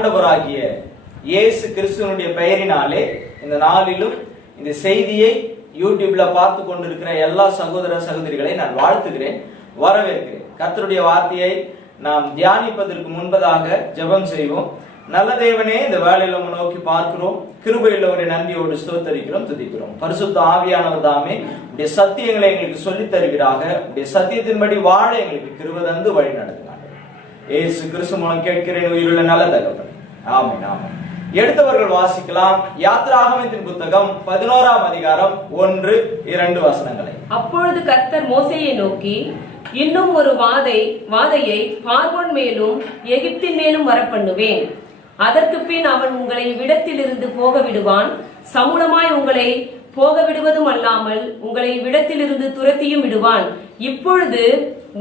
ஆண்டவராகிய இயேசு கிறிஸ்துவனுடைய பெயரினாலே இந்த நாளிலும் இந்த செய்தியை யூடியூப்ல பார்த்து கொண்டிருக்கிற எல்லா சகோதர சகோதரிகளை நான் வாழ்த்துகிறேன், வரவேற்கிறேன். கர்த்தருடைய வார்த்தையை நாம் தியானிப்பதற்கு முன்பதாக ஜெபம் செய்வோம். நல்ல தேவனே, இந்த வேலையில நோக்கி பார்க்கிறோம். கிருபையுள்ளவரை நன்றியோடு ஸ்தோத்தரிக்கிறோம், துதிக்கிறோம். பரிசுத்த ஆவியானவர் தாமே உடைய சத்தியங்களை எங்களுக்கு சொல்லித் தருகிறாக. உடைய சத்தியத்தின்படி வாழ எங்களுக்கு கிருபை தந்து வழி நடத்துங்க. இயேசு கிறிஸ்து மூலம் கேட்கிறேன், உயிருள்ள நல்ல தகப்பனே. ஆமென், ஆமென். எடுத்தவர்கள் வாசிக்கலாம். யாத்திராகமத்தின் புத்தகம் 11ஆம் அதிகாரம் 1-2 வசனங்களை. அப்பொழுது கர்த்தர் மோசேயை நோக்கி, இன்னும் ஒரு வாதையை பார்வோன் மேலும் எகிப்தின் மேலும் வரப்பண்ணுவேன். அதற்கு பின் அவன் உங்களை விடத்திலிருந்து போக விடுவான். சமூலமாய் உங்களை போக விடுவதும் அல்லாமல் உங்களை விடத்திலிருந்து துரத்தியும் விடுவான். இப்பொழுது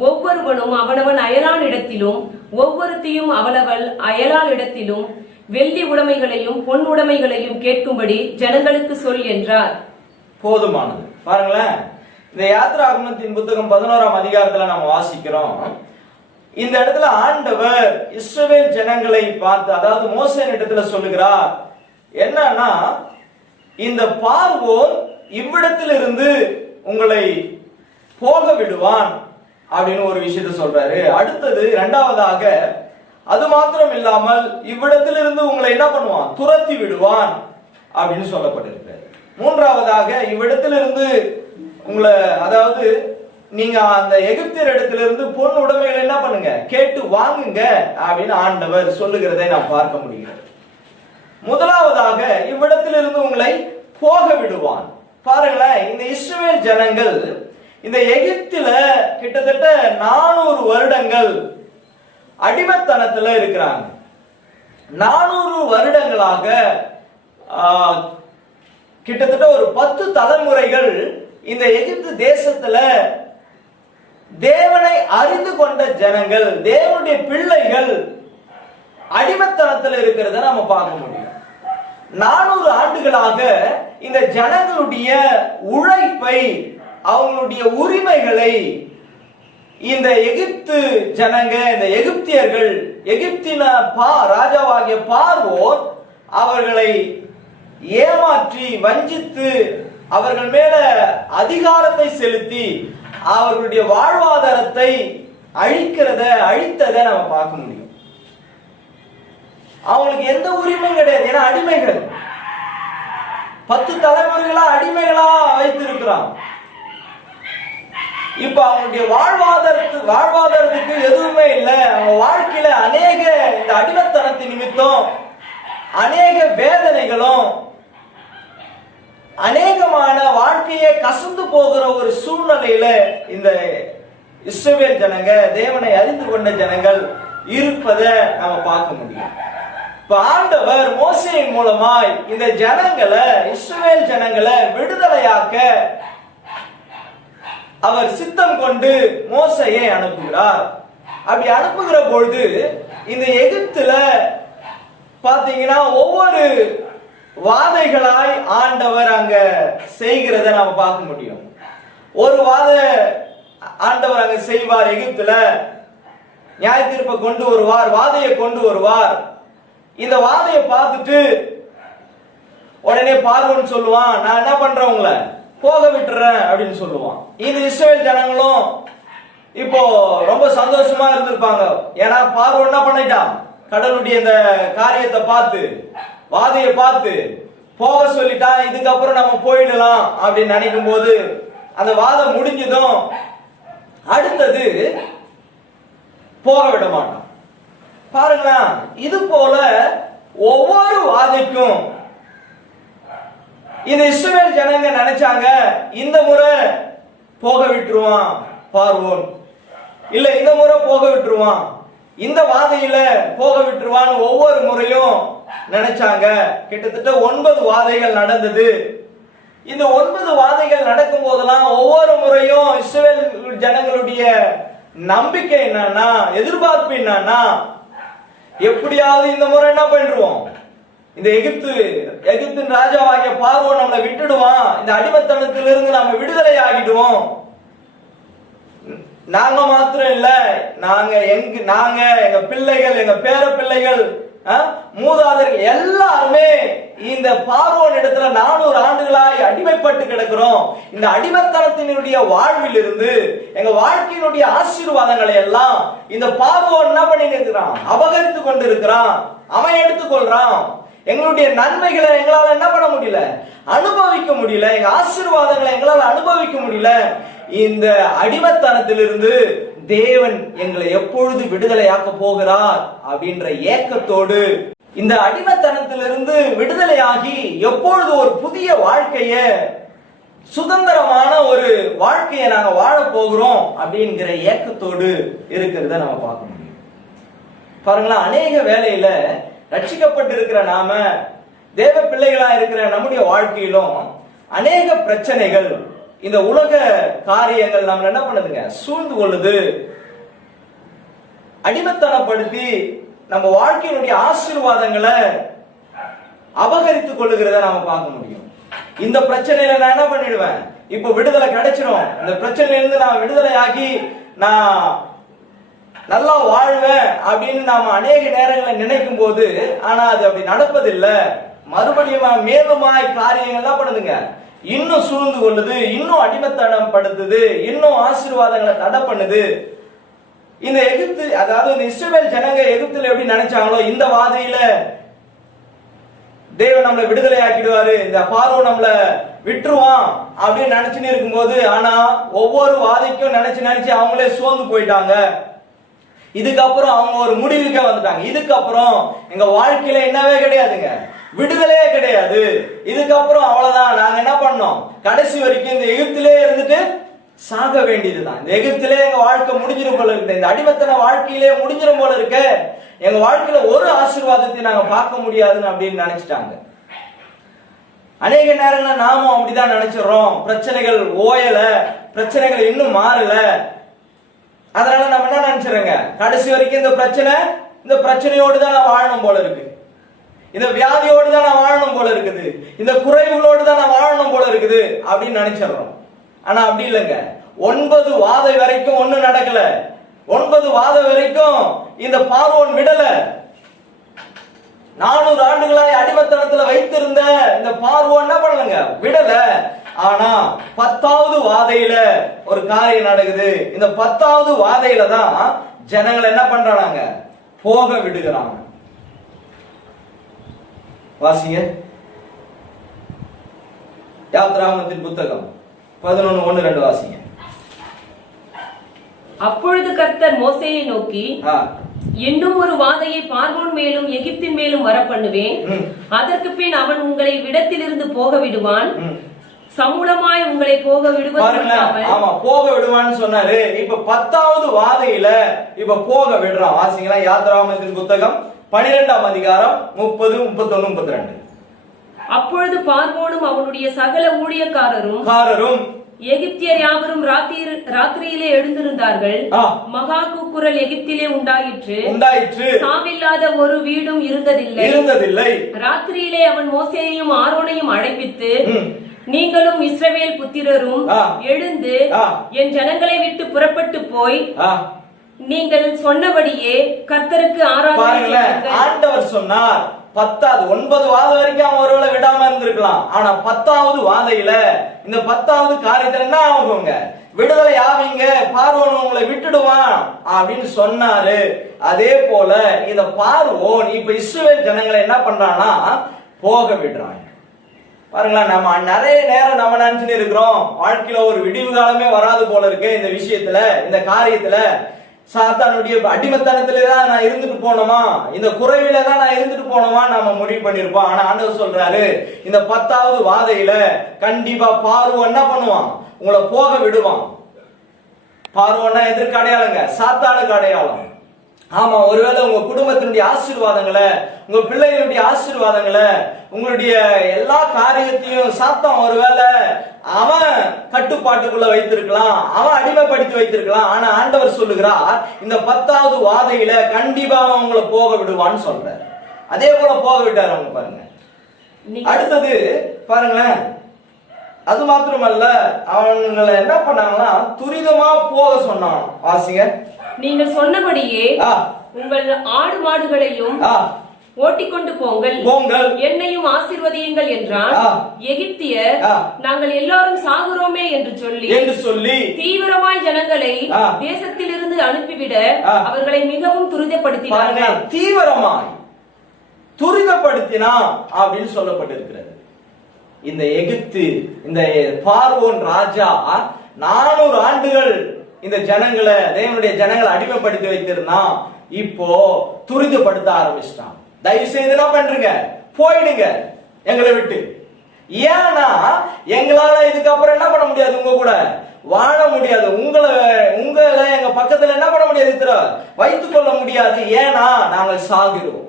ஒவ்வொருவனும் அவனவன் அயலான் இடத்திலும் ஒவ்வொருத்தியும் அவளவள் அயலான் இடத்திலும் வெள்ளி உடைமைகளையும் பொன் உடைமைகளையும் கேட்கும்படி ஜனங்களுக்கு சொல் என்றார். போதுமானது. பாருங்களேன், இந்த யாத்திராகமத்தின் புத்தகம் 11ஆம் அதிகாரத்துல நம்ம வாசிக்கிறோம். இந்த இடத்துல ஆண்டவர் இஸ்ரவேல் ஜனங்களை பார்த்து, அதாவது மோசேயின் இடத்துல சொல்லுகிறார் என்னன்னா, இந்த பார்வோன் இவ்விடத்திலிருந்து உங்களை போக விடுவான் அப்படின்னு ஒரு விஷயத்தை சொல்றாரு. அடுத்தது இரண்டாவதாக, அது மாத்திரம் இல்லாமல் இவ்விடத்திலிருந்து உங்களை என்ன பண்ணுவான், துரத்தி விடுவான் அப்படின்னு சொல்லப்பட்டிருக்கிறார். மூன்றாவதாக, இவ்விடத்திலிருந்து உங்களை, அதாவது நீங்க அந்த எகிப்தியர் இடத்திலிருந்து பொன் உடைமைகளை என்ன பண்ணுங்க, கேட்டு வாங்குங்க அப்படின்னு ஆண்டவர் சொல்லுகிறதை நாம் பார்க்க முடிகிறது. முதலாவதாக, இவ்விடத்திலிருந்து உங்களை போக விடுவான். பாருங்களேன், இந்த இஸ்ரவேல் ஜனங்கள் இந்த எகிப்தில கிட்டத்தட்ட 400 வருடங்கள் அடிமைத்தனத்துல இருக்கிறாங்க. 400 வருடங்களாக கிட்டத்தட்ட ஒரு 10 தலைமுறைகள் இந்த எகிப்து தேசத்துல தேவனை அறிந்து கொண்ட ஜனங்கள், தேவனுடைய பிள்ளைகள் அடிமைத்தனத்தில் இருக்கிறத நாம பார்க்க முடியும். 400 ஆண்டுகளாக இந்த ஜனங்களுடைய உழைப்பை, அவங்களுடைய உரிமைகளை இந்த எகிப்து ஜனங்க, இந்த எகிப்தியர்கள், எகிப்தின ராஜாவாகிய பார்வோன் அவர்களை ஏமாற்றி வஞ்சித்து அவர்கள் மேல அதிகாரத்தை செலுத்தி அவர்களுடைய வாழ்வாதாரத்தை அழித்ததை நம்ம பார்க்க முடியும். அவங்களுக்கு எந்த உரிமையும் கிடையாது, ஏன்னா அடிமைகள். 10 தலைமுறைகளா அடிமைகளா வைத்திருக்கிறான். இப்ப அவங்களுடைய வாழ்வாதாரத்துக்கு எதுவுமே இல்லை. அவங்க வாழ்க்கையில அநேக இந்த அடிமைத்தனத்தின் நிமித்தம் அநேக வேதனைகளும் அநேகமான வாழ்க்கையை கசந்து போகிற ஒரு சூழ்நிலையில இந்த இஸ்ரவேல் ஜனங்க, தேவனை அறிந்து கொண்ட ஜனங்கள் இருப்பதை நாம பார்க்க முடியும். இப்ப ஆண்டவர் மோசேயின் மூலமாய் இந்த ஜனங்களை, இஸ்ரவேல் ஜனங்களை விடுதலையாக்க அவர் சித்தம் கொண்டு மோசேயை அனுப்புகிறார். அப்படி அனுப்புகிற பொழுது இந்த எகிப்துல பாத்தீங்கன்னா ஒவ்வொரு வாதைகளாய் ஆண்டவர் அங்க செய்கிறத நாம பார்க்க முடியும். ஒரு ஆண்டவர் அங்க செய்வார். எகிப்துல நியாய தீர்ப்பை கொண்டு வருவார், வாதையை கொண்டு வருவார். இந்த வாதையை பார்த்துட்டு உடனே பார்வோன் சொல்லுவான், நான் என்ன பண்றேன், உங்களை போக விட்டுறேன் அப்படின்னு சொல்லுவான். இது இஸ்ரவேல் ஜனங்களும் இப்போ ரொம்ப சந்தோஷமா இருந்திருப்பாங்க. ஏன்னா பார்வோன் என்ன பண்ணிட்டான், கடவுளுடைய இந்த காரியத்தை பார்த்து, வாதையை பார்த்து போக சொல்லிட்டான். இதுக்கப்புறம் நம்ம போயிடலாம் அப்படின்னு நினைக்கும் போது அந்த வாதம் முடிஞ்சதும் அடுத்தது போக விட மாட்டான். பாருங்களேன், இது போல ஒவ்வொரு வாதைக்கும் இந்த இஸ்ரவேல் ஜனங்க நினைச்சாங்க, இந்த முறை போக விட்டுருவான் பார்வோன், இல்ல இந்த முறை போக விட்டுருவான், இந்த வாதையில போக விட்டுருவான் ஒவ்வொரு முறையும் நினைச்சாங்க. கிட்டத்தட்ட 9 வாதைகள் நடந்தது. இந்த 9 வாதைகள் நடக்கும் போதெல்லாம் ஒவ்வொரு முறையும் இஸ்ரவேல் ஜனங்களுடைய நம்பிக்கை என்னன்னா, எதிர்பார்ப்பு என்னன்னா, எப்படியாவது இந்த முறை என்ன பண்ணிடுவோம், இந்த எகிப்தின் ராஜாவாகிய பார்வோன் நம்மளை விட்டுடுவான், இந்த அடிமைத்தனத்திலிருந்து நம்ம விடுதலை ஆகிடுவோம். நாங்க மாத்திரம் இல்ல, நாங்க எங்க பிள்ளைகள், எங்க பேர பிள்ளைகள் மூதாதையர்கள் எல்லாருமே இந்த பார்வோன் இடத்துல 400 ஆண்டுகளாய் அடிமைப்பட்டு கிடக்கிறோம். இந்த அடிமைத்தனத்தினுடைய வாழ்வில் இருந்து எங்க வாழ்க்கையினுடைய ஆசீர்வாதங்களை எல்லாம் இந்த பார்வோன் என்ன பண்ணி இருக்கிறான்? அபகரித்து கொண்டு இருக்கிறான். அவன் எடுத்துக்கொள்றான். எங்களுடைய நன்மைகளை எங்களால என்ன பண்ண முடியல? அனுபவிக்க முடியல. எங்க ஆசீர்வாதங்களை எங்களால அனுபவிக்க முடியல. இந்த அடிமைத்தனத்திலிருந்து தேவன் எங்களை எப்பொழுது விடுதலையாக்க போகிறார் அப்படின்ற ஏக்கத்தோடு இந்த அடிமைத்தனத்திலிருந்து விடுதலையாகி எப்பொழுது ஒரு புதிய வாழ்க்கைய, சுதந்திரமான ஒரு வாழ்க்கையை நாங்க வாழ போகிறோம் அப்படிங்கிற ஏக்கத்தோடு இருக்கிறத நாம பார்க்க முடியும். பாருங்களா, அநேக வேளையில ரட்சிக்கப்பட்டிருக்கிற நாம, தேவ பிள்ளைகளா இருக்கிற நம்முடைய வாழ்க்கையிலும் அநேக பிரச்சனைகள், இந்த உலக காரியங்கள் நம்ம என்ன பண்ணுதுங்க? சூழ்ந்து கொள்ளுது. அடிமைத்தனப்படுத்தி நம்ம வாழ்க்கையினுடைய ஆசீர்வாதங்களை அபகரித்துக் கொள்ளுகிறத நாம பார்க்க முடியும். இந்த பிரச்சனையில நான் என்ன பண்ணிடுவேன்? இப்ப விடுதலை கிடைச்சிரும். இந்த பிரச்சனையில இருந்து நான் விடுதலை ஆகி நான் நல்லா வாழ்வேன் அப்படின்னு நாம அநேக நேரங்களில் நினைக்கும் போது, ஆனா அது அப்படி நடப்பதில்லை. மறுபடியும் மேலுமாய் காரியங்கள் என்ன பண்ணுதுங்க? இன்னும் சூழ்ந்து கொள்ளுது, இன்னும் அடிமைத்தனம் படுத்துது, இன்னும் ஆசீர்வாதங்களை தடை பண்ணுது. இந்த எகிப்து, அதாவது இந்த இஸ்ரவேல் ஜனங்க எகிப்துல எப்படி நினைச்சாங்களோ, இந்த வாதையில தேவன் நம்மளை விடுதலை ஆக்கிடுவாரு, இந்த பார்வோன் நம்மளை விட்டுருவான் அப்படின்னு நினைச்சுன்னு இருக்கும்போது, ஆனா ஒவ்வொரு வாதைக்கும் நினைச்சு அவங்களே சோர்ந்து போயிட்டாங்க. இதுக்கப்புறம் அவங்க ஒரு முடிவுக்கே வந்துட்டாங்க. இதுக்கப்புறம் எங்க வாழ்க்கையில என்னவே கிடையாதுங்க, விடுதலையே கிடையாது. இதுக்கப்புறம் அவ்வளவுதான், நாங்க என்ன பண்ணோம்? கடைசி வரைக்கும் இந்த எகிப்திலே இருந்துட்டு சாக வேண்டியதுதான். இந்த எகிப்திலே எங்க வாழ்க்கை முடிஞ்சிடும் போல இருக்கு. இந்த அடிமைத்தன வாழ்க்கையிலே முடிஞ்சிடும் போல இருக்கு. எங்க வாழ்க்கையில ஒரு ஆசீர்வாதத்தை நாங்க பார்க்க முடியாதுன்னு அப்படின்னு நினைச்சிட்டாங்க. அநேக நேரங்கள் நாமும் அப்படிதான் நினைச்சிடறோம். பிரச்சனைகள் ஓயல, பிரச்சனைகள் இன்னும் மாறல. அதனால நம்ம என்ன நினைச்சிடறோங்க? கடைசி வரைக்கும் இந்த பிரச்சனையோடு தான் நான் வாழணும் போல இருக்கு, இந்த வியாதியோடு தான் நான் வாழணும் போல இருக்குது, இந்த குறைவுகளோடு தான் நான் வாழணும் போல இருக்குது அப்படின்னு நினைச்சிடறோம். ஆனா அப்படி இல்லைங்க. 9 வாதை வரைக்கும் ஒண்ணு நடக்கல. 9 வாதை வரைக்கும் இந்த பார்வோன் விடல. 400 ஆண்டுகளாய் அடிமைத்தனத்துல வைத்திருந்த இந்த பார்வோன் என்ன பண்ணலங்க? விடல. ஆனா 10வது வாதையில ஒரு காரியம் நடக்குது. இந்த 10வது வாதையில தான் ஜனங்களை என்ன பண்றாங்க? போக விடுகிறாங்க. வாசிங்க, யாத்ராகமத்தின் புத்தகம் 11:1-2 வாசிங்க. அப்பொழுது கர்த்தர் மோசேயை நோக்கி, இன்னும் ஒரு வாதையை பார்வோன் மேலும் எகிப்தின் மேலும் வர பண்ணுவேன். அதற்கு பின் அவன் உங்களை விடத்திலிருந்து போக விடுவான். சமூலமாய் உங்களை போக விடுவான். ஆமா, போக விடுவான்னு சொன்னாரு. இப்ப 10வது வாதையில இப்ப போக விடுறான். வாசிங்களா, யாத்ராகமத்தின் புத்தகம் 12ஆம் அதிகாரம் 30, 31, 32. அப்பொழுது பார்வோனும் அவனுடைய சகல ஊழியக்காரரும் எகிப்தியர் யாவரும் ராத்திரியிலே எழுந்திருந்தார்கள். மகா கூக்குரல் எகிப்திலே உண்டாயிற்று. சாவில்லாத ஒரு வீடும் இருந்ததில்லை. ராத்திரியிலே அவன் மோசேயையும் ஆரோனையும் அழைப்பித்து, நீங்களும் இஸ்ரவேல் புத்திரரும் எழுந்து என் ஜனங்களை விட்டு புறப்பட்டு போய் நீங்கள் சொன்னபடியே கர்த்தருக்கு ஆராதனை. ஆண்டவர் சொன்னார் 9 வாதை வரைக்கும் அவன் ஒருவேளை விடாம இருந்திருக்கலாம். ஆனா 10வது வாதையில இந்த 10வது காரியத்துல என்ன ஆகுங்க? விடுதலை ஆவீங்க, பார்வோன் உங்களை விட்டுடுவான் அப்படின்னு சொன்னாரு. அதே போல இந்த பார்வோன் இப்ப இஸ்ரவேல் ஜனங்களை என்ன பண்றான்னா போக விடுறான். பாருங்களா, நம்ம நிறைய நேரம் நம்ம நினைச்சுட்டு இருக்கிறோம், வாழ்க்கையில ஒரு விடிவு காலமே வராது போல இருக்கு. இந்த விஷயத்துல, இந்த காரியத்துல சாத்தானுடைய அடிமைத்தனத்திலே தான் நான் இருந்துட்டு போனோமா, இந்த குறைவில தான் நான் இருந்துட்டு போனோமா நாம முடிவு பண்ணிருப்போம். ஆனா ஆண்டவர் சொல்றாரு, இந்த 10வது வாதையில கண்டிப்பா பார்வோன் என்ன பண்ணுவான்? உங்களை போக விடுவான். பார்வோன்னா எதற்கு அடையாளங்க? சாத்தானுக்கு அடையாளம். ஆமா, ஒருவேளை உங்க குடும்பத்தினுடைய ஆசீர்வாதங்களை, உங்க பிள்ளைகளுடைய ஆசீர்வாதங்களை, உங்களுடைய எல்லா காரியத்தையும் சாத்தான் ஒருவேளை அவன் கட்டுப்பாட்டுக்குள்ள வைத்திருக்கலாம், அவன் அடிமைப்படுத்தி வைத்திருக்கலாம். ஆனா ஆண்டவர் சொல்லுகிறார், இந்த 10வது வாதையில கண்டிப்பா அவன் உங்களை போக விடுவான்னு சொல்றார். அதே போல போக விட்டார். அவங்க பாருங்க, அடுத்தது பாருங்களேன். அது மாத்திரமல்ல, அவங்களை என்ன பண்ணாங்கன்னா துரிதமா போக சொன்னான். வாசிங்க, நீங்கள் சொன்னபடியே உங்கள் ஆடு மாடுகளையும் ஓட்டிக்கொண்டு போங்கள், போங்கள், என்னையும் ஆசீர்வதியுங்கள் என்றான். எகிப்தியர் நாங்கள் எல்லாரும் சாகுறோமே என்று சொல்லி தீவிரமாய் ஜனங்களை தேசத்திலிருந்து அனுப்பிவிட அவர்களை மிகவும் துரிதப்படுத்தினார்கள். தீவிரமாய் துரிதப்படுத்தினா அப்படின்னு சொல்லப்பட்டிருக்கிறது. இந்த எகிப்து, இந்த பார்வோன் ராஜா 400 ஆண்டுகள் இந்த ஜனங்களை, தேவனுடைய ஜனங்களை அடிமைப்படுத்தி வைத்திருந்தான். இப்போ துரிதப்படுத்த ஆரம்பிச்சிட்டான். தயவு செய்து என்ன பண்றீங்க, போயிடுங்க எங்களை விட்டு. ஏன்னா எங்களால இதுக்கப்புறம் என்ன பண்ண முடியாது, உங்க கூட வாழ முடியாது, உங்களை எங்க பக்கத்துல என்ன பண்ண முடியாது, வைத்துக் கொள்ள முடியாது. ஏன்னா நாங்கள் சாகிறோம்.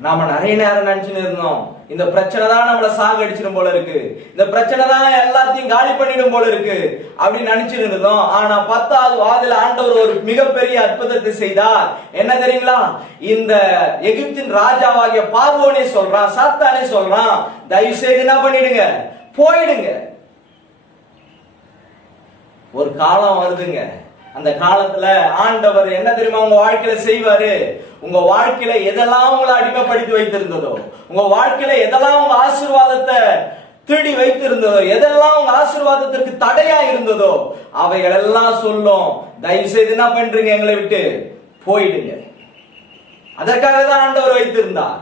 நாம நிறைய நேரம் நினைச்சுன்னு இருந்தோம், இந்த பிரச்சனை தான் நம்மள சாகடிச்சிடும் போல இருக்கு, இந்த பிரச்சனை தான் எல்லாத்தையும் காலி பண்ணிடும் போல இருக்கு அப்படின்னு நினைச்சுட்டு இருந்தோம். ஆனா 10வது வாதில ஆண்டவர் ஒரு மிகப்பெரிய அற்புதத்தை செய்தார். என்ன தெரியுங்களா? இந்த எகிப்தின் ராஜாவாகிய பார்வோனே சொல்றான், சாத்தானே சொல்றான், தயவு செய்து என்ன பண்ணிடுங்க, போயிடுங்க. ஒரு காலம் வருதுங்க, அந்த காலத்துல ஆண்டவர் என்ன தெரியுமா உங்க வாழ்க்கையில செய்வாரு? உங்க வாழ்க்கையில எதெல்லாம் உங்களை அடிமைப்படுத்தி வைத்திருந்ததோ, உங்க வாழ்க்கையில எதெல்லாம் உங்க ஆசீர்வாதத்தை திருடி வைத்திருந்ததோ, எதெல்லாம் உங்க ஆசீர்வாதத்திற்கு தடையா இருந்ததோ அவைகள் எல்லாம் சொல்லும், தயவு செய்து என்ன பண்றீங்க, எங்களை விட்டு போயிடுங்க. அதற்காக தான் ஆண்டவர் வைத்திருந்தார்.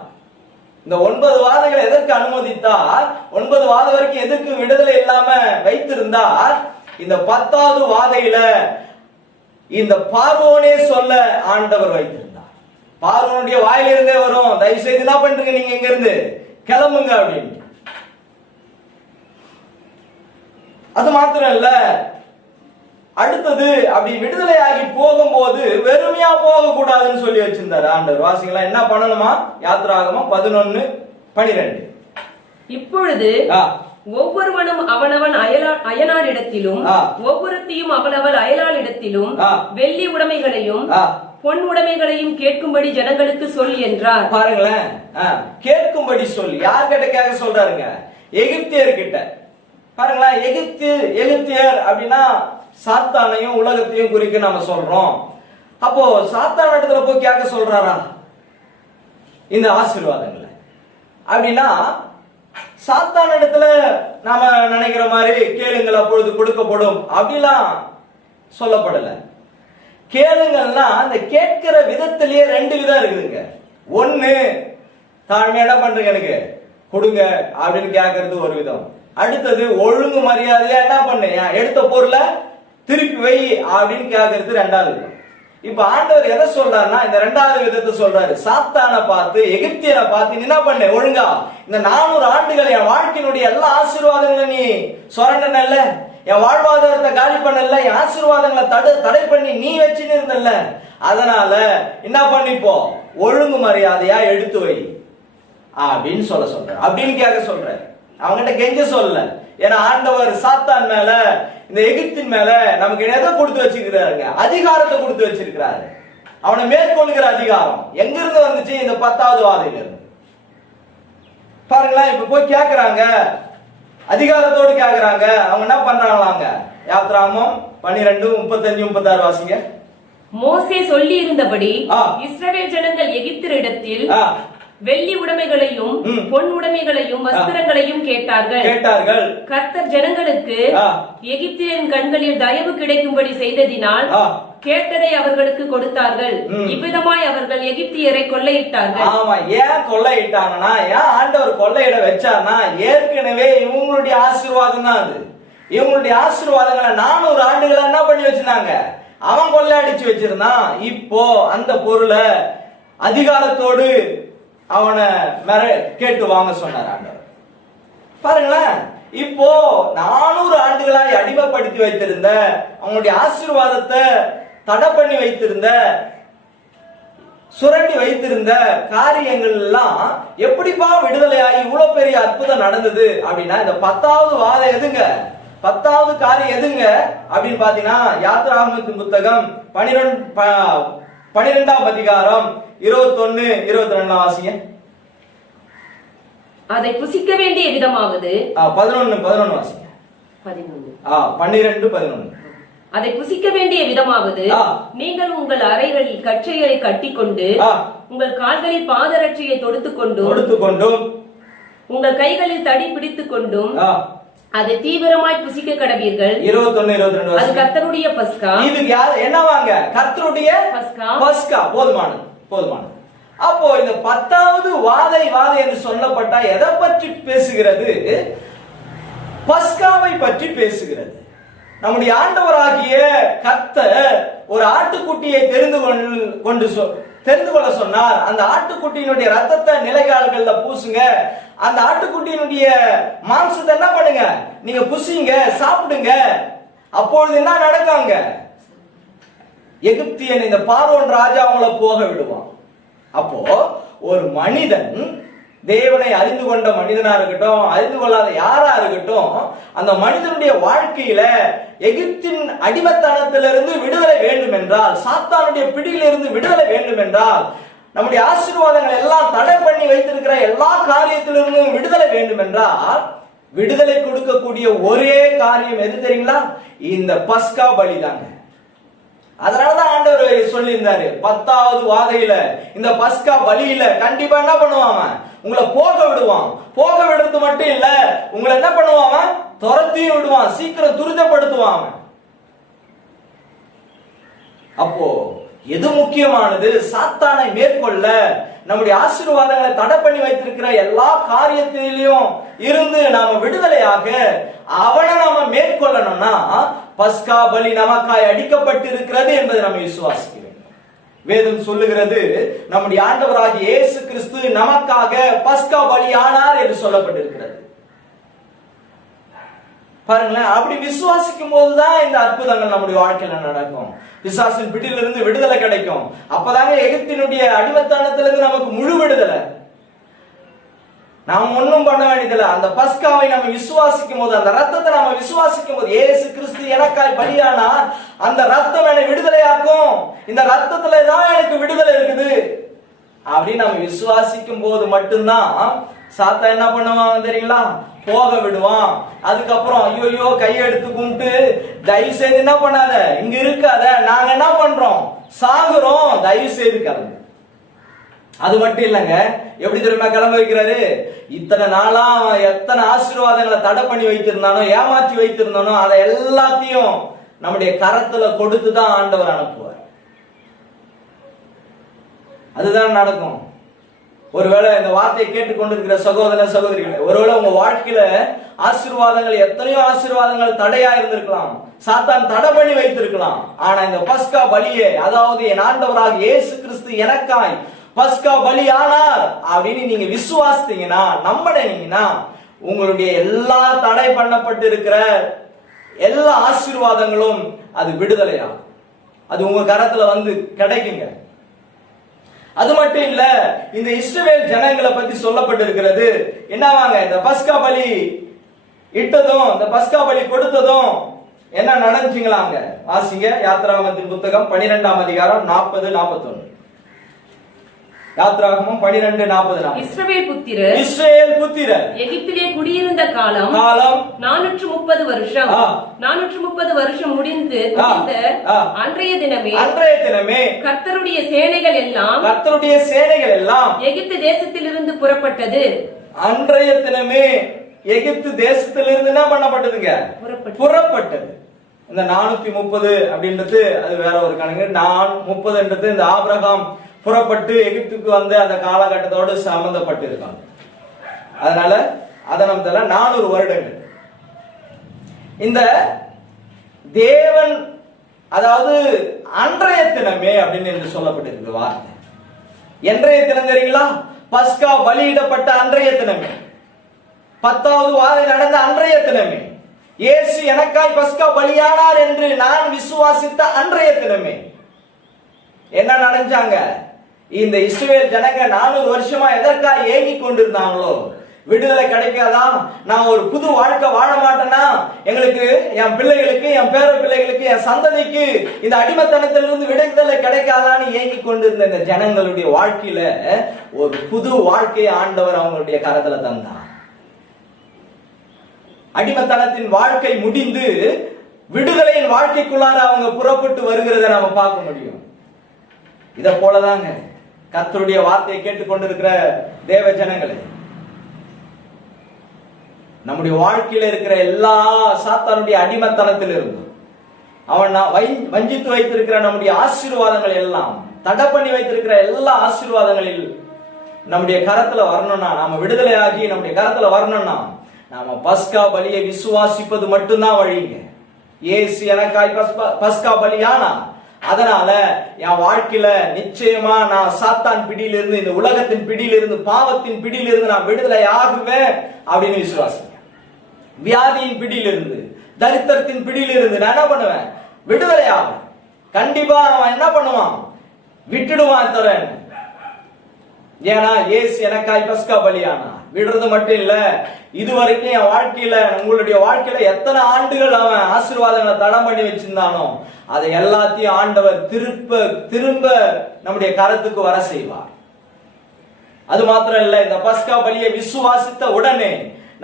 இந்த 9 வாதங்களை எதற்கு அனுமதித்தார்? 9 வாதம் வரைக்கும் எதற்கு விடுதலை இல்லாம வைத்திருந்தார்? இந்த 10வது வாதையில இந்த பார்வோனே சொல்ல ஆண்டவர் வைத்திருந்தார். பார்வோனுடைய வாயிலிருந்தே வரும், தயவு செய்து என்ன பண்றீங்க, நீங்க இங்க இருந்து கிளம்புங்க அப்படின்னு. அது மாத்திரம் இல்ல, அடுத்தது அப்படி விடுதலையாகி போகும்போது வெறுமையா போக கூடாதுன்னு சொல்லி வச்சிருந்தாரு ஆண்டவர். வாசிங்களா, என்ன பண்ணணுமா? யாத்திராகமம் 11:12. இப்பொழுது ஒவ்வொருவனும் அவனவன் அயலாரிடத்திலும் ஒவ்வொருத்தையும் அவனவள் அயலாளிடத்திலும் வெள்ளி உடைமைகளையும் பொன் உடைமைகளையும் கேட்கும்படி ஜனங்களுக்கு சொல் என்றார். பாருங்களேன், கேட்கும்படி சொல். யார்கிட்ட கேட்க சொல்றாருங்க? எகிப்தியர்கிட்ட. பாருங்களேன், எகிப்தியர் அப்படின்னா சாத்தானையும் உலகத்தையும் குறிக்க நாம சொல்றோம். அப்போ சாத்தான இடத்துல போய் கேட்க சொல்றாரா இந்த ஆசீர்வாதங்களை? அப்படின்னா சாத்தான இடத்துல நாம நினைக்கிற மாதிரி கேளுங்கள் அப்பொழுது கொடுக்கப்படும் அப்படிலாம் சொல்லப்படல. கேளுங்கள்னா அந்த கேட்கிற விதத்திலேயே 2 விதம் இருக்குதுங்க. ஒண்ணு, தாழ்மையா என்ன பண்றீங்க, எனக்கு கொடுங்க அப்படின்னு கேட்கறது ஒரு விதம். அடுத்தது ஒழுங்கு மரியாதையா என்ன பண்ணு, எடுத்த பொருளை திருப்பி வை அப்படின்னு கேட்கறது 2வது விதம். இப்ப ஆண்டவர் எதை சொல்றாருன்னா இந்த 2வது விதத்தை சொல்றாரு. சாத்தானை பார்த்து, எகிப்தியரை பார்த்து, என்ன பண்ண, ஒழுங்கா இந்த 400 ஆண்டுகள் என் வாழ்க்கையினுடைய எல்லா ஆசீர்வாதங்களும் நீ சொரண்டனல்ல, என் வாழ்வாதாரத்தை காலி பண்ணல, என் ஆசீர்வாதங்களை தடை பண்ணி நீ வச்சுன்னு இருந்தல்ல, அதனால என்ன பண்ணிப்போ ஒழுங்கு மரியாதையா எடுத்து வை அப்படின்னு சொல்ற, அப்படின்னு கேட்க சொல்ற. அவங்ககிட்ட கெஞ்ச சொல்ல. ஏன்னா ஆண்டவர் சாத்தான் மேல, இந்த எகிப்தின் மேல நமக்கு எதை கொடுத்து வச்சிருக்கிறாருங்க? அதிகாரத்தை கொடுத்து வச்சிருக்கிறாரு. அவனை மேற்கொள்ளுகிற அதிகாரம் எங்க இருந்து வந்துச்சு? இந்த 10வது வாதையில இருந்து. பாருங்களேன், இப்ப போய் கேக்குறாங்க, அதிகாரத்தோடு கேக்குறாங்க. அவங்க என்ன பண்றாங்களாங்க? யாத்ராகமம் 12:35-36 வாசிங்க. மோசே சொல்லி இருந்தபடி இஸ்ரவேல் ஜனங்கள் எகிப்தியரிடத்தில் வெள்ளி உடைமைகளையும் பொன் உடைமைகளையும் வஸ்திரங்களையும் கேட்டார்கள். கர்த்தர் ஜனங்களுக்கு எகிப்தியரின் கண்களில் தயவு கிடைக்கும்படி செய்ததினால் கேட்டதை அவர்களுக்கு கொடுத்தார்கள். இவ்விதமாய் அவர்கள் எகிப்தியரை கொள்ளையிட்டார்கள். ஆமா, ஏன் கொள்ளையிட்டாங்கன்னா, ஏன் ஆண்டவர் கொள்ளையிட வச்சார்னா, ஏற்கனவே இவங்களுடைய ஆசீர்வாதம் தான் அது. இவங்களுடைய ஆசீர்வாதங்களை 400 ஆண்டுகளா என்ன பண்ணி வச்சிருந்தாங்க? அவன் கொள்ளையடிச்சு வச்சிருந்தான். இப்போ அந்த பொருளை அதிகாரத்தோடு அவனை கேட்டு வாங்க சொன்னார் ஆண்டவர். பாருங்களேன், இப்போ 400 ஆண்டுகளாய் அடிமைப்படுத்தி வைத்திருந்த, அவங்களுடைய ஆசீர்வாதத்தை தடை பண்ணி வைத்திருந்த, சுரண்டி வைத்திருந்த காரியங்கள் எல்லாம் எப்படிப்பா விடுதலையாகி இவ்வளவு பெரிய அற்புதம் நடந்தது அப்படின்னா, இந்த 10வது வாதம் எதுங்க? 10வது காரியம் எதுங்க அப்படின்னு பாத்தீங்கன்னா, யாத்ராகமத்தின் புத்தகம் 12ஆம் அதிகாரம் 21-22 வாசிங்க. அதை புசிக்க வேண்டிய விதமாவது 11 வாசிங்க. 12-11. அதை புசிக்க வேண்டிய விதமாவது, நீங்கள் உங்கள் அறைகளில் கச்சைகளை கட்டிக்கொண்டு உங்கள் கால்களில் பாதரட்சியை தொடுத்து கொண்டும் உங்கள் கைகளில் தடி பிடித்துக் கொண்டும் அதை தீவிரமாய் புசிக்க கடவீர்கள். 21 22 அது கர்த்தருடைய பஸ்கா. இது என்னவாங்க? கர்த்தருடைய பஸ்கா. போதுமானது. அப்போ இந்த 10வது வாதை என்று சொல்லப்பட்ட எதை பற்றி பேசுகிறது? பஸ்காவை பற்றி பேசுகிறது. நம்முடைய ஆண்டவராகிய கர்த்தர் ஒரு ஆட்டுக்குட்டியை தெரிந்து கொள்ள சொன்னார். அந்த ஆட்டுக்குட்டியினுடைய ரத்தத்தை நிலைகால்கள்ல பூசுங்க. அந்த ஆட்டுக்குட்டியினுடைய மாംசத்தை என்ன பண்ணுங்க? நீங்க புசிங்க, சாப்பிடுங்க. அப்பொழுது என்ன நடக்காங்க? எகிப்தியன் இந்த பார்வோன் ராஜா அவங்கள போக விடுவான். அப்போ ஒரு மனிதன் தேவனை அறிந்து கொண்ட மனிதனா இருக்கட்டும், அறிந்து கொள்ளாத யாரா இருக்கட்டும், அந்த மனிதனுடைய வாழ்க்கையில எகிப்தின் அடிமைத்தனத்திலிருந்து விடுதலை வேண்டும் என்றால், சாத்தானுடைய பிடியிலிருந்து விடுதலை வேண்டும் என்றால், நம்முடைய ஆசீர்வாதங்கள் எல்லாம் தடை பண்ணி வைத்திருக்கிற எல்லா காரியத்திலிருந்தும் விடுதலை வேண்டும் என்றால், விடுதலை கொடுக்கக்கூடிய ஒரே காரியம் எது தெரியுங்களா? இந்த பஸ்கா பலிதாங்க. அதனாலதான் ஆண்டவர் சொல்லியிருந்தாரு 10வது வாதையில, இந்த பஸ்கா பலியில கண்டிப்பா என்ன பண்ணுவாங்க? உங்களை போக விடுவான். போக விடுறது மட்டும் இல்ல, உங்களை என்ன பண்ணுவாங்க? துரத்தியும் விடுவான், சீக்கிரம் துரிதப்படுத்துவாங்க. அப்போ எது முக்கியமானது? சாத்தானை மேற்கொள்ள, நம்முடைய ஆசீர்வாதங்களை தடை பண்ணி வைத்திருக்கிற எல்லா காரியத்திலையும் இருந்து நாம விடுதலையாக அவனை நாம மேற்கொள்ளணும்னா பஸ்கா பலி நமக்காய் அடிக்கப்பட்டிருக்கிறது என்பதை நம்ம விசுவாசிக்க வேண்டும். வேதம் சொல்லுகிறது, நம்முடைய ஆண்டவராகிய இயேசு கிறிஸ்து நமக்காக பஸ்கா பலி ஆனார் என்று சொல்லப்பட்டிருக்கிறது. பாருங்களேன், அப்படி விசுவாசிக்கும் போதுதான் இந்த அற்புதங்கள் நம்முடைய வாழ்க்கையில நடக்கும். பிசாசின் பிடியிலிருந்து விடுதலை கிடைக்கும். அப்பதாங்க எகிப்தினுடைய அடிமைத்தனத்திலிருந்து நமக்கு முழு விடுதலை. நாம் ஒன்னும் பண்ண வேண்டியதில்லை. அந்த பஸ்காவை நம்ம விசுவாசிக்கும் போது, அந்த ரத்தத்தை நம்ம விசுவாசிக்கும் போது, இயேசு கிறிஸ்து எனக்காய் பலியானார், அந்த ரத்தம் என்னை விடுதலையாக்கும், இந்த ரத்தத்துல தான் எனக்கு விடுதலை இருக்குது அப்படின்னு நம்ம விசுவாசிக்கும் போது மட்டும்தான் சாத்தா என்ன பண்ணுவாங்க தெரியுங்களா? போக விடுவான். அதுக்கப்புறம் ஐயோ கையெடுத்து கும்பிட்டு, தயவு செய்து என்ன பண்ணாத, இங்க இருக்காத, நாங்க என்ன பண்றோம்? சாகுறோம், தயவு செய்து கிளம்பு. அது மட்டும் இல்லைங்க, எப்படி தெரியுமா கிளம்ப வைக்கிறாரு? இத்தனை நாளா எத்தனை ஆசீர்வாதங்களை தடை பண்ணி வைத்திருந்தானோ, ஏமாற்றி வைத்திருந்தானோ, அதை எல்லாத்தையும் நம்முடைய கரத்துல கொடுத்துதான் ஆண்டவர் அனுப்புவார். அதுதான் நடக்கும். ஒருவேளை இந்த வார்த்தையை கேட்டுக்கொண்டிருக்கிற சகோதர சகோதரிகளே, ஒருவேளை உங்க வாழ்க்கையில ஆசீர்வாதங்கள், எத்தனையோ ஆசீர்வாதங்கள் தடையா இருந்திருக்கலாம், சாத்தான் தடை பண்ணி வைத்திருக்கலாம். ஆனா இந்த பஸ்கா பலியே, அதாவது என் ஆண்டவராக இயேசு கிறிஸ்து எனக்காய் பஸ்கா பலி ஆனார் அப்படின்னு நீங்க விசுவாசித்தீங்கன்னா, நம்பினீங்கன்னா, உங்களுடைய எல்லா தடை பண்ணப்பட்டு இருக்கிற எல்லா ஆசீர்வாதங்களும் அது விடுதலையாகும். அது உங்க கரத்துல வந்து கிடைக்குங்க. அது மட்டும் இல்ல, இந்த இஸ்ரவேல் ஜனங்களை பத்தி சொல்லப்பட்டிருக்கிறது. என்னவாங்க? இந்த பஸ்கா பலி இட்டதும், இந்த பஸ்கா பலி கொடுத்ததும் என்ன நடந்துச்சுங்களாங்க? வாசிங்க யாத்ராகமத்தின் புத்தகம் 12ஆம் அதிகாரம் 40-41. யாத்ராகமம் 12:40. இஸ்ரவேல் புத்திரர் எகிப்திலே குடியிருந்த காலம் 430 வருஷம். 430 வருஷம் முடிந்து அன்றைய தினமே கர்த்தருடைய சேனைகள் எல்லாம் எகிப்து தேசத்திலிருந்து புறப்பட்டது. அன்றைய தினமே எகிப்து தேசத்திலிருந்து என்ன பண்ணப்பட்டதுங்க? புறப்பட்டது. இந்த 430 அப்படின்றது அது வேற ஒரு கணக்கு. 430 இந்த ஆபிரகாம் புறப்பட்டு எகிப்துக்கு வந்து அந்த காலகட்டத்தோடு சம்பந்தப்பட்டு இருக்காங்க. அதனால அதை நம்ம 400 வருடங்கள். இந்த தேவன், அதாவது அன்றைய தினமே அப்படின்னு சொல்லப்பட்டிருக்கு வார்த்தை. என்றைய தினம் தெரியுங்களா? பஸ்கா பலியிடப்பட்ட அன்றைய தினமே, 10வது வாதை நடந்த அன்றைய தினமே, இயேசு எனக்காய் பஸ்கா பலியானார் என்று நான் விசுவாசித்த அன்றைய தினமே என்ன நடந்தாங்க? இந்த இஸ்ரவேல் ஜனங்க 400 வருஷமா எதற்காக ஏங்கி கொண்டிருந்தாங்களோ, விடுதலை கிடைக்காதா, நான் ஒரு புது வாழ்க்கை வாழ மாட்டேனா, எங்களுக்கு, என் பிள்ளைகளுக்கு, என் பேர பிள்ளைகளுக்கு, என் சந்ததிக்கு இந்த அடிமைத்தனத்திலிருந்து விடுதலை கிடைக்காதான்னு ஏங்கி கொண்டிருந்த இந்த ஜனங்களுடைய வாழ்க்கையில ஒரு புது வாழ்க்கையை ஆண்டவர் அவங்களுடைய கரத்துல தந்தார். அடிமைத்தனத்தின் வாழ்க்கை முடிந்து விடுதலையின் வாழ்க்கைக்குள்ளார அவங்க புறப்பட்டு வருகிறத நாம பார்க்க முடியும். இத போலதாங்க கர்த்தருடைய வார்த்தையை கேட்டுக்கொண்டிருக்கிற தேவ ஜனங்களே, நம்முடைய வாழ்க்கையில இருக்கிற எல்லா சாத்தானுடைய அடிமத்தனத்தில் இருந்தும் அவன் வஞ்சித்து வைத்திருக்கிற நம்முடைய ஆசீர்வாதங்கள் எல்லாம், தடை பண்ணி வைத்திருக்கிற எல்லா ஆசீர்வாதங்களில் நம்முடைய கரத்துல வரணும்னா, நாம விடுதலையாகி நம்முடைய கரத்துல வரணும்னா, நாம பஸ்கா பலியை விசுவாசிப்பது மட்டும்தான் வழிங்க. இயேசு எனக்காய் பஸ்கா பலியானா, அதனால என் வாழ்க்கையில நிச்சயமா நான் சாத்தான் பிடியிலிருந்து, இந்த உலகத்தின் பிடியிலிருந்து, பாவத்தின் பிடியிலிருந்து நான் விடுதலை ஆகுவேன் அப்படின்னு விசுவாசிங்க. வியாதியின் பிடியிலிருந்து, தரித்திரத்தின் பிடியிலிருந்து நான் என்ன பண்ணுவேன்? விடுதலை ஆகும். கண்டிப்பா அவன் என்ன பண்ணுவான்? விட்டுடுவான் தரேன். ஏன்னா இயேசு எனக்காய் பஸ்கா பலியானா. விடுறது மட்டும் இல்ல, இதுவரைக்கும் என் வாழ்க்கையில, உங்களுடைய வாழ்க்கையில எத்தனை ஆண்டுகள் அவன் ஆசீர்வாதங்களை தடம் பண்ணி வச்சிருந்தானோ அதை எல்லாத்தையும் ஆண்டவர் திரும்ப நம்முடைய கரத்துக்கு வர செய்வார். அது மாத்திரம் இல்ல, இந்த பஸ்கா பலியை விசுவாசித்த உடனே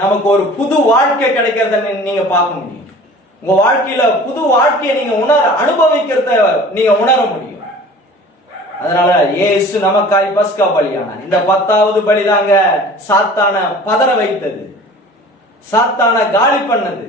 நமக்கு ஒரு புது வாழ்க்கை கிடைக்கிறத நீங்க பார்க்க முடியும். உங்க வாழ்க்கையில புது வாழ்க்கையை நீங்க அனுபவிக்கிறத நீங்க உணர முடியும். அதனால இயேசு நமக்காய் பஸ்கா பலியானார். இந்த 10வது பலிதாங்க சாத்தான பதற வைத்தது, சாத்தான காலி பண்ணது.